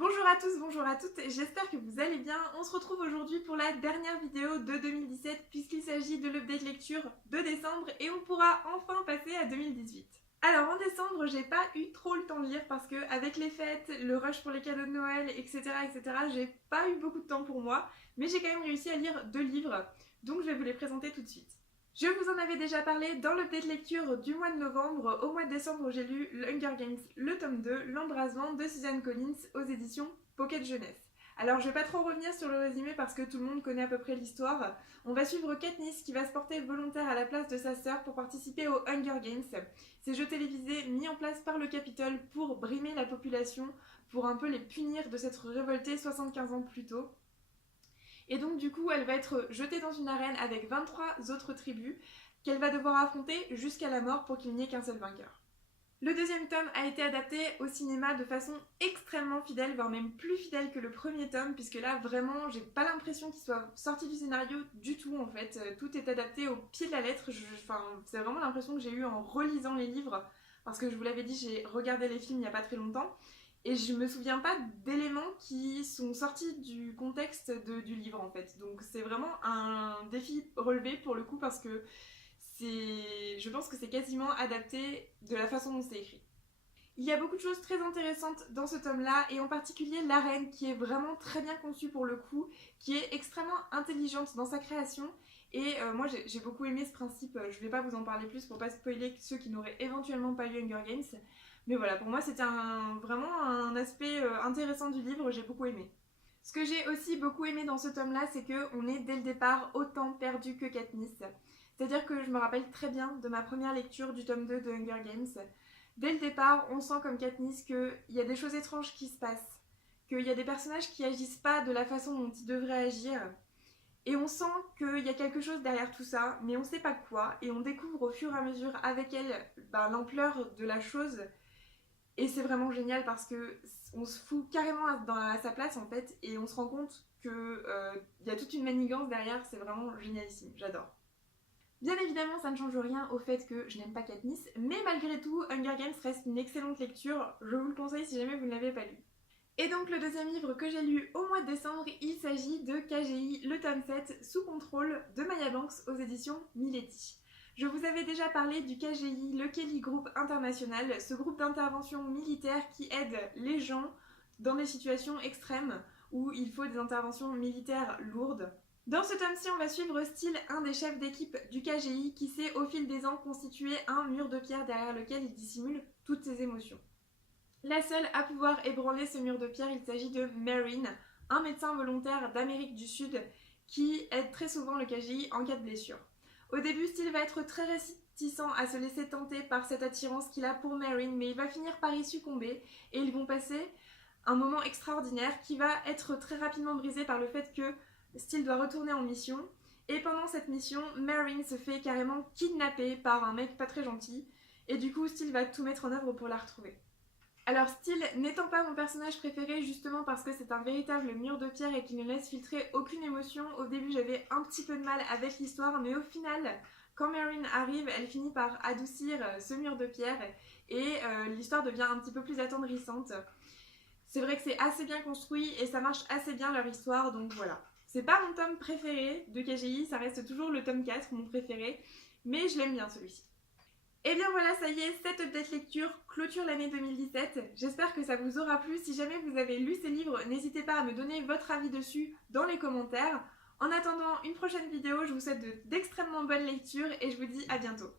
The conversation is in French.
Bonjour à tous, bonjour à toutes, j'espère que vous allez bien. On se retrouve aujourd'hui pour la dernière vidéo de 2017 puisqu'il s'agit de l'update lecture de décembre et on pourra enfin passer à 2018. Alors en décembre, j'ai pas eu trop le temps de lire parce que avec les fêtes, le rush pour les cadeaux de Noël, etc., j'ai pas eu beaucoup de temps pour moi, mais j'ai quand même réussi à lire 2 livres, donc je vais vous les présenter tout de suite. Je vous en avais déjà parlé dans l'update lecture du mois de novembre. Au mois de décembre, j'ai lu Hunger Games, le tome 2, L'embrasement de Suzanne Collins aux éditions Pocket Jeunesse. Alors je vais pas trop revenir sur le résumé parce que tout le monde connaît à peu près l'histoire. On va suivre Katniss qui va se porter volontaire à la place de sa sœur pour participer aux Hunger Games. Ces jeux télévisés mis en place par le Capitole pour brimer la population, pour un peu les punir de s'être révoltés 75 ans plus tôt. Et donc du coup, elle va être jetée dans une arène avec 23 autres tribus qu'elle va devoir affronter jusqu'à la mort pour qu'il n'y ait qu'un seul vainqueur. Le deuxième tome a été adapté au cinéma de façon extrêmement fidèle, voire même plus fidèle que le premier tome, puisque là vraiment j'ai pas l'impression qu'il soit sorti du scénario du tout en fait. Tout est adapté au pied de la lettre. C'est vraiment l'impression que j'ai eue en relisant les livres, parce que je vous l'avais dit, j'ai regardé les films il n'y a pas très longtemps. Et je me souviens pas d'éléments qui sont sortis du contexte du livre en fait. Donc c'est vraiment un défi relevé pour le coup parce que je pense que c'est quasiment adapté de la façon dont c'est écrit. Il y a beaucoup de choses très intéressantes dans ce tome-là, et en particulier l'arène qui est vraiment très bien conçue pour le coup, qui est extrêmement intelligente dans sa création. Et moi j'ai beaucoup aimé ce principe, je vais pas vous en parler plus pour pas spoiler ceux qui n'auraient éventuellement pas lu Hunger Games. Mais voilà, pour moi c'était vraiment un aspect intéressant du livre, j'ai beaucoup aimé. Ce que j'ai aussi beaucoup aimé dans ce tome-là, c'est qu'on est dès le départ autant perdu que Katniss. C'est-à-dire que je me rappelle très bien de ma première lecture du tome 2 de Hunger Games. Dès le départ, on sent comme Katniss qu'il y a des choses étranges qui se passent, qu'il y a des personnages qui agissent pas de la façon dont ils devraient agir. Et on sent qu'il y a quelque chose derrière tout ça, mais on sait pas quoi, et on découvre au fur et à mesure avec elle l'ampleur de la chose. Et c'est vraiment génial parce que on se fout carrément à sa place en fait, et on se rend compte qu'il y a toute une manigance derrière, c'est vraiment génialissime, j'adore. Bien évidemment, ça ne change rien au fait que je n'aime pas Katniss, mais malgré tout, Hunger Games reste une excellente lecture, je vous le conseille si jamais vous ne l'avez pas lu. Et donc le deuxième livre que j'ai lu au mois de décembre, il s'agit de KGI, le tome 7, sous contrôle de Maya Banks aux éditions Mileti. Je vous avais déjà parlé du KGI, le Kelly Group International, ce groupe d'intervention militaire qui aide les gens dans des situations extrêmes où il faut des interventions militaires lourdes. Dans ce tome-ci, on va suivre Steele, un des chefs d'équipe du KGI, qui s'est au fil des ans constitué un mur de pierre derrière lequel il dissimule toutes ses émotions. La seule à pouvoir ébranler ce mur de pierre, il s'agit de Marin, un médecin volontaire d'Amérique du Sud qui aide très souvent le KGI en cas de blessure. Au début, Steele va être très réticent à se laisser tenter par cette attirance qu'il a pour Marin, mais il va finir par y succomber et ils vont passer un moment extraordinaire qui va être très rapidement brisé par le fait que Steele doit retourner en mission. Et pendant cette mission, Marin se fait carrément kidnapper par un mec pas très gentil. Et du coup, Steele va tout mettre en œuvre pour la retrouver. Alors Steele n'étant pas mon personnage préféré justement parce que c'est un véritable mur de pierre et qu'il ne laisse filtrer aucune émotion, au début j'avais un petit peu de mal avec l'histoire, mais au final, quand Marin arrive, elle finit par adoucir ce mur de pierre et l'histoire devient un petit peu plus attendrissante. C'est vrai que c'est assez bien construit et ça marche assez bien leur histoire, donc voilà. C'est pas mon tome préféré de KGI, ça reste toujours le tome 4, mon préféré, mais je l'aime bien celui-ci. Et bien voilà, ça y est, cette update lecture clôture l'année 2017. J'espère que ça vous aura plu. Si jamais vous avez lu ces livres, n'hésitez pas à me donner votre avis dessus dans les commentaires. En attendant une prochaine vidéo, je vous souhaite d'extrêmement bonnes lectures et je vous dis à bientôt.